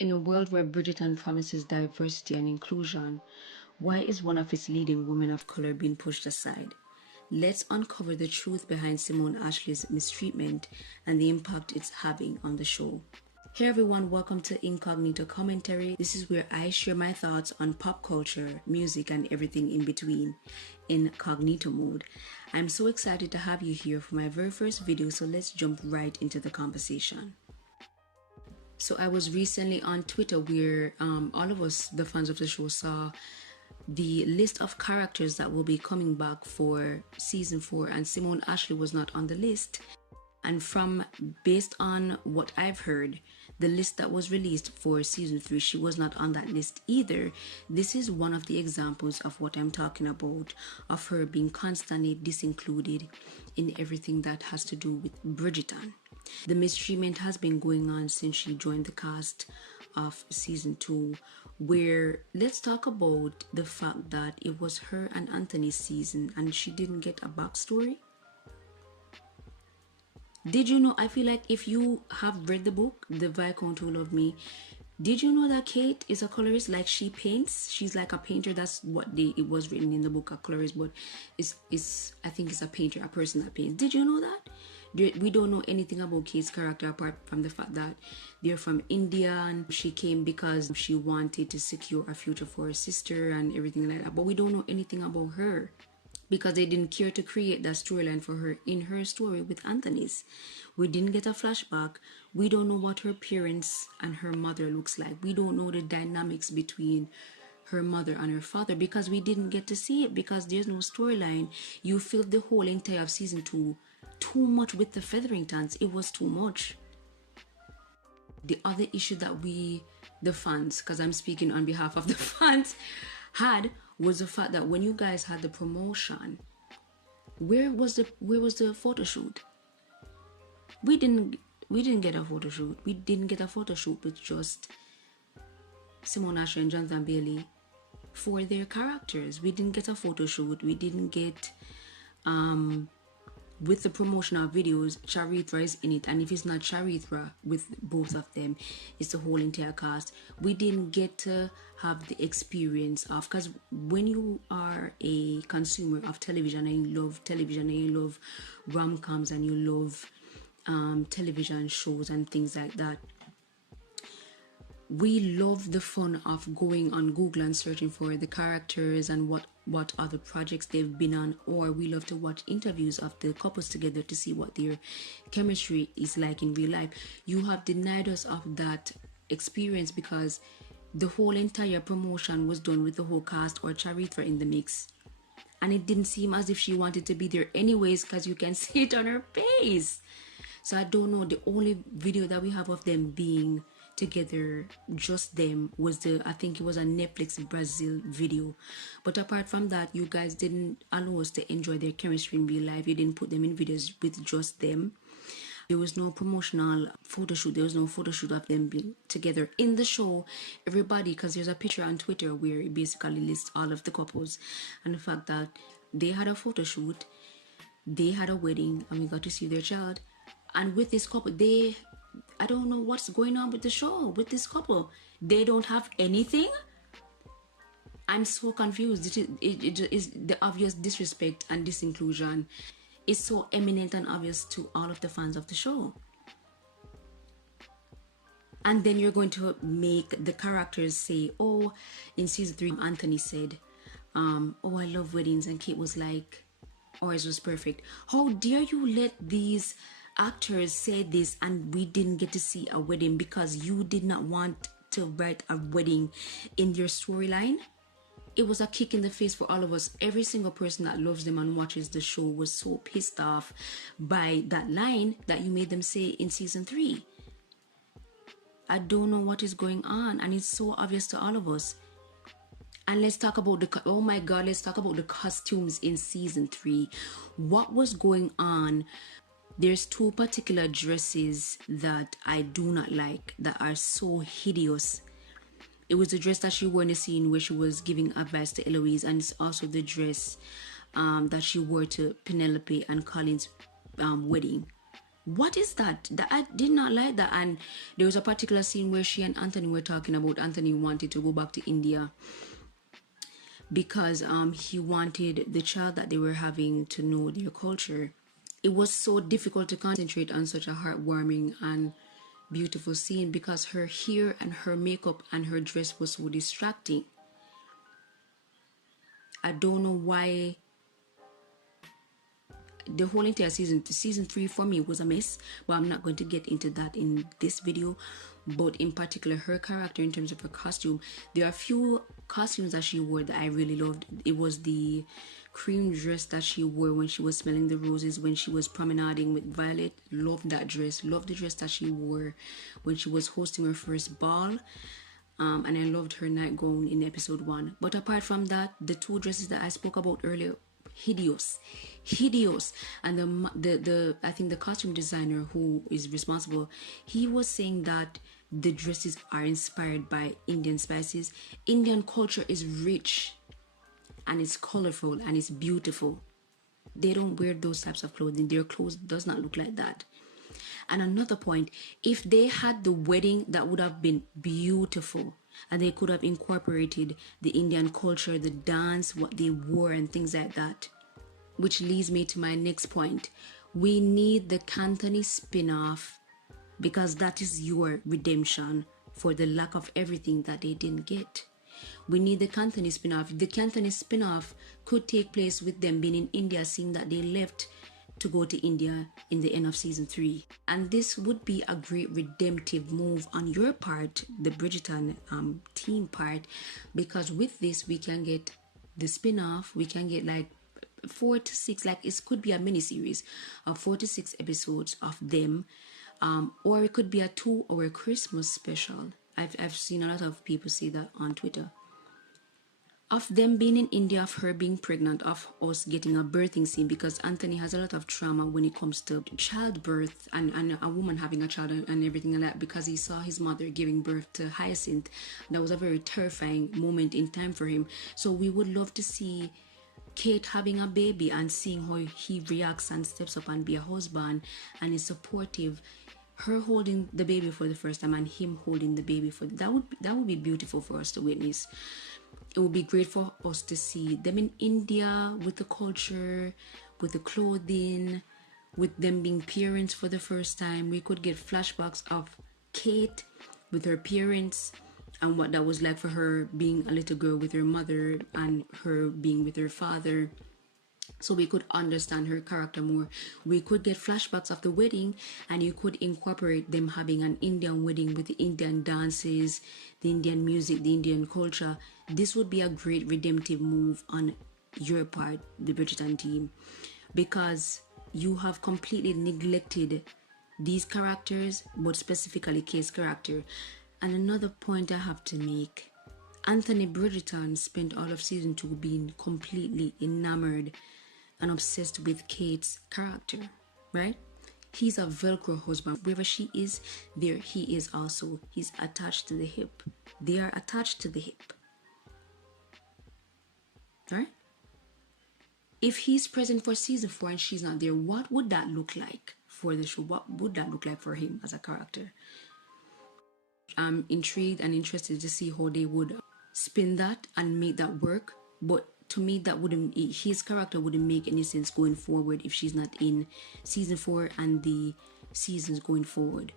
In a world where Bridgerton promises diversity and inclusion, why is one of its leading women of color being pushed aside? Let's uncover the truth behind Simone Ashley's mistreatment and the impact it's having on the show. Hey everyone, welcome to Incognito Commentary. This is where I share my thoughts on pop culture, music, and everything in between in cognito mode. I'm so excited to have you here for my very first video, so let's jump right into the conversation. So I was recently on Twitter where all of us, the fans of the show, saw the list of characters that will be coming back for season 4, and Simone Ashley was not on the list. And based on what I've heard, the list that was released for season 3, she was not on that list either. This is one of the examples of what I'm talking about, of her being constantly disincluded in everything that has to do with Bridgerton. The mistreatment has been going on since she joined the cast of season 2, where let's talk about the fact that it was her and Kanthony's season and she didn't get a backstory. Did you know, I feel like if you have read the book, The Viscount Who Loved Me, did you know that Kate is a colorist? Like, she paints, she's like a painter. That's what it was written in the book, a colorist, but I think it's a painter, a person that paints. Did you know that? We don't know anything about Kate's character apart from the fact that they're from India and she came because she wanted to secure a future for her sister and everything like that. But we don't know anything about her, because they didn't care to create that storyline for her in her story with Kanthony's. We didn't get a flashback. We don't know what her parents and her mother looks like. We don't know the dynamics between her mother and her father because we didn't get to see it, because there's no storyline. You filled the whole entire season 2 too much with the Featheringtons. It was too much. The other issue that we, the fans, because I'm speaking on behalf of the fans, had was the fact that when you guys had the promotion, where was the photo shoot? We didn't get a photo shoot. We didn't get a photo shoot with just Simone Ashley and Jonathan Bailey for their characters. We didn't get a photo shoot. We didn't get with the promotional videos, Charitra is in it, and if it's not Charitra with both of them, it's the whole entire cast. We didn't get to have the experience of, because when you are a consumer of television and you love television and you love rom-coms and you love television shows and things like that, we love the fun of going on Google and searching for the characters and what other projects they've been on, or we love to watch interviews of the couples together to see what their chemistry is like in real life. You have denied us of that experience because the whole entire promotion was done with the whole cast or Charitra in the mix, and it didn't seem as if she wanted to be there anyways, because you can see it on her face. So I don't know, the only video that we have of them being together, just them, was I think it was a Netflix Brazil video. But apart from that, you guys didn't allow us to enjoy their chemistry in real life. You didn't put them in videos with just them. There was no promotional photo shoot. There was no photo shoot of them being together in the show. Everybody, because there's a picture on Twitter where it basically lists all of the couples, and the fact that they had a photo shoot, they had a wedding, and we got to see their child. And with this couple, I don't know what's going on with the show, with this couple. They don't have anything. I'm so confused. It is the obvious disrespect and disinclusion is so eminent and obvious to all of the fans of the show. And then you're going to make the characters say, oh, in season 3, Kanthony said, oh, I love weddings. And Kate was like, ours was perfect. How dare you let these actors say this and we didn't get to see a wedding because you did not want to write a wedding in your storyline? It was a kick in the face for all of us. Every single person that loves them and watches the show was so pissed off by that line that you made them say in season 3. I don't know what is going on, and it's so obvious to all of us. And let's talk about oh my god, let's talk about the costumes in season 3. What was going on? There's 2 particular dresses that I do not like, that are so hideous. It was the dress that she wore in the scene where she was giving advice to Eloise, and it's also the dress that she wore to Penelope and Colin's wedding. What is that? I did not like that. And there was a particular scene where she and Anthony were talking about Anthony wanted to go back to India because he wanted the child that they were having to know their culture. It was so difficult to concentrate on such a heartwarming and beautiful scene because her hair and her makeup and her dress was so distracting. I don't know why. The whole entire season 3 for me was a mess, but I'm not going to get into that in this video. But in particular, her character, in terms of her costume, there are a few costumes that she wore that I really loved. It was the cream dress that she wore when she was smelling the roses, when she was promenading with Violet. Loved that dress. Loved the dress that she wore when she was hosting her first ball. And I loved her nightgown in episode 1. But apart from that, the 2 dresses that I spoke about earlier, hideous. And the I think the costume designer who is responsible, he was saying that the dresses are inspired by Indian spices. Indian culture is rich and it's colorful and it's beautiful. They don't wear those types of clothing. Their clothes does not look like that. And another point, if they had the wedding, that would have been beautiful, and they could have incorporated the Indian culture, the dance, what they wore and things like that. Which leads me to my next point. We need the Kanthony Spinoff, because that is your redemption for the lack of everything that they didn't get. We need the Kanthony Spinoff. The Kanthony Spinoff could take place with them being in India, seeing that they left to go to India in the end of season 3. And this would be a great redemptive move on your part, the Bridgerton team part, because with this we can get the spin-off. We can get like 4 to 6, like it could be a mini series of 4 to 6 episodes of them, or it could be a 2-hour Christmas special. I've seen a lot of people say that on Twitter, of them being in India, of her being pregnant, of us getting a birthing scene, because Anthony has a lot of trauma when it comes to childbirth and a woman having a child and everything like that, because he saw his mother giving birth to Hyacinth. That was a very terrifying moment in time for him. So we would love to see Kate having a baby and seeing how he reacts and steps up and be a husband and is supportive. Her holding the baby for the first time and him holding the baby for that would be beautiful for us to witness. It would be great for us to see them in India with the culture, with the clothing, with them being parents for the first time. We could get flashbacks of Kate with her parents and what that was like for her being a little girl with her mother and her being with her father. So we could understand her character more. We could get flashbacks of the wedding, and you could incorporate them having an Indian wedding with the Indian dances, the Indian music, the Indian culture. This would be a great redemptive move on your part, the Bridgerton team, because you have completely neglected these characters, but specifically Kate's character. And another point I have to make, Anthony Bridgerton spent all of season 2 being completely enamored and obsessed with Kate's character, right? He's a Velcro husband. Wherever she is, there he is also. He's attached to the hip. They are attached to the hip, right? If he's present for season 4 and she's not there, what would that look like for the show? What would that look like for him as a character? I'm intrigued and interested to see how they would spin that and make that work. But to me, that wouldn't, his character wouldn't make any sense going forward if she's not in season 4 and the seasons going forward.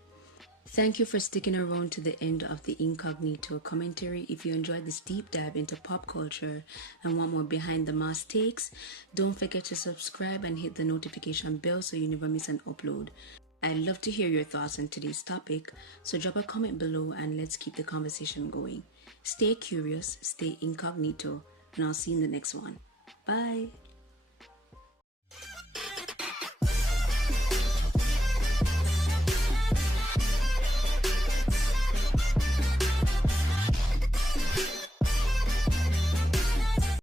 Thank you for sticking around to the end of the Incognito commentary. If you enjoyed this deep dive into pop culture and want more behind the mask takes, don't forget to subscribe and hit the notification bell so you never miss an upload. I'd love to hear your thoughts on today's topic, so drop a comment below and let's keep the conversation going. Stay curious, stay incognito, and I'll see you in the next one. Bye.